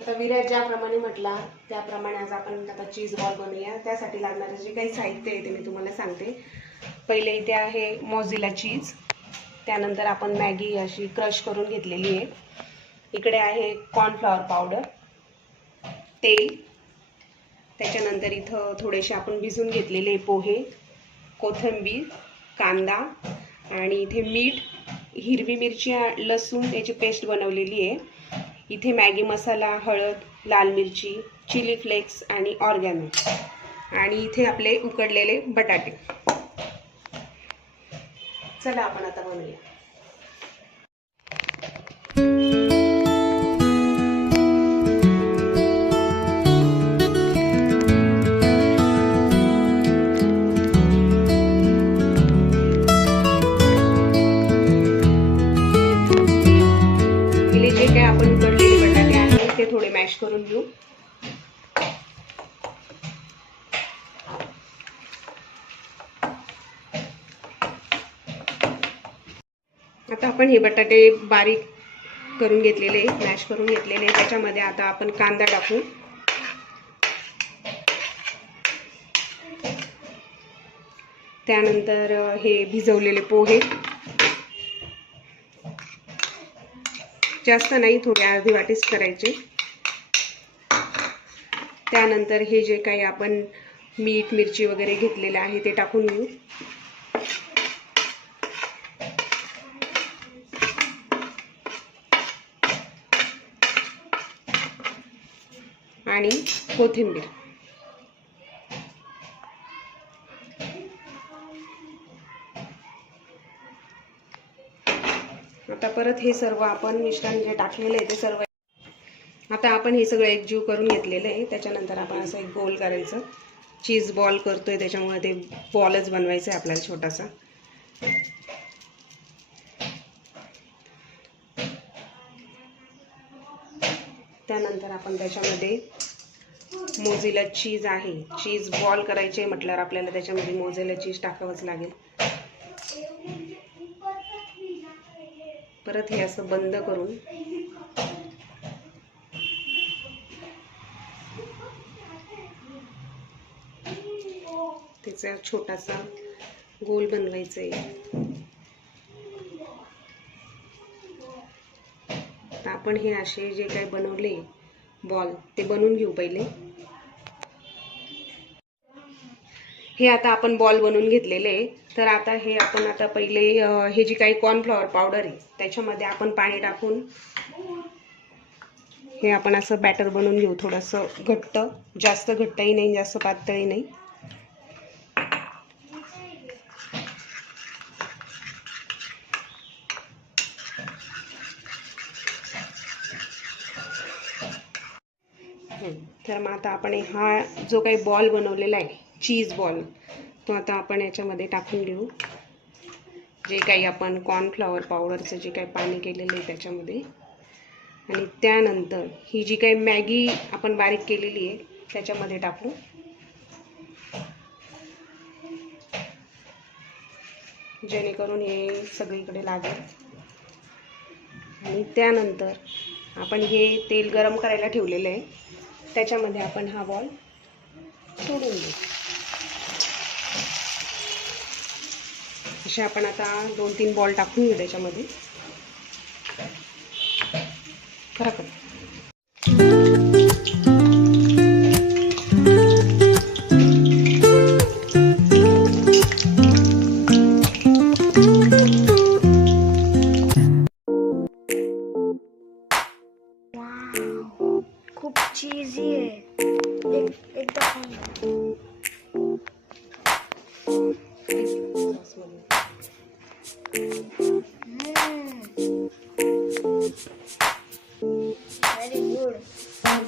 आता विराज ज्याप्रमाणे म्हटला त्याप्रमाणे आज आपण आता चीज बॉल बनवूया। त्यासाठी लागणारे जे काही साहित्य आहे ते मी तुम्हाला सांगते। पहिले इथे आहे मोझिला चीज, त्यानंतर आपण मॅगी अशी क्रश करून घेतलेली आहे। इकडे आहे कॉर्नफ्लॉवर पावडर, तेल, त्याच्यानंतर इथं थोडेसे आपण भिजून घेतलेले पोहे, कोथिंबीर, कांदा आणि इथे मीठ, हिरवी मिरची, लसूण याची पेस्ट बनवलेली आहे। इथे मॅगी मसाला, हळद, लाल मिरची, चिली फ्लेक्स आणि ऑर्गॅनो, आणि इथे आपले उकडलेले बटाटे। चला आपण आता बनवूया। जे काय आपण उकडलेले बटाटे आहेत ते थोडे मॅश करून घेऊ। आता आपण हे बटाटे बारीक करून घेतलेले, मॅश करून घेतलेले, त्याच्यामध्ये आता आपण कांदा टाकू। त्यानंतर हे भिजवलेले पोहे, जास्त नाही, थोडे अर्धी वाटीच करायचे। त्यानंतर हे जे काही आपण मीठ, मिरची वगैरे घेतलेले आहे ते टाकून घेऊ। आणि कोथिंबीर। आता परत हे सर्व आपण मिश्रण जे टाकलेले आहे ते सर्व आता आपण हे सगळं एकजीव करून घेतलेलं आहे। त्याच्यानंतर आपण असं एक गोल करायचं, चीज बॉल करतोय त्याच्यामुळे ते बॉलच बनवायचं आहे आपल्याला छोटासा। त्यानंतर आपण त्याच्यामध्ये मोझिला चीज आहे, चीज बॉल करायचे म्हटल्यावर आपल्याला त्याच्यामध्ये मोझिला चीज टाकावंच लागेल। परत हे असं बंद करून त्याचा छोटासा गोल बनवायचा आहे। तर आपण हे असे जे काही बनवले बॉल ते बनवून घेऊ पहिले। हे आता आपण बॉल बनवून घेतलेले आहे। तर आता हे आपण आता पहिले हे जी काही कॉर्नफ्लॉवर पावडर आहे त्याच्यामध्ये आपण पाणी टाकून हे आपण असं बॅटर बनवून घेऊ, थोडंसं घट्ट, जास्त घट्टही नाही जास्त पातळही नाही। तर मग आता आपण हा जो काही बॉल बनवलेला आहे चीज बॉल तो आता आपण याच्यामध्ये टाकून घेऊ। जे काही आपण कॉर्नफ्लॉवर पावडरचं जे काही पाणी केलेलं आहे त्याच्यामध्ये, आणि त्यानंतर ही जी काही मॅगी आपण बारीक केलेली आहे त्याच्यामध्ये टाकू। जेणेकरून हे सगळीकडे लागेल। आणि त्यानंतर आपण हे तेल गरम करायला ठेवलेलं आहे त्याच्यामध्ये आपण हा बॉल सोडून देऊ। असे आपण आता 2-3 बॉल टाकून घेऊ त्याच्यामध्ये। फरक खूप चीजी आहे एकदम।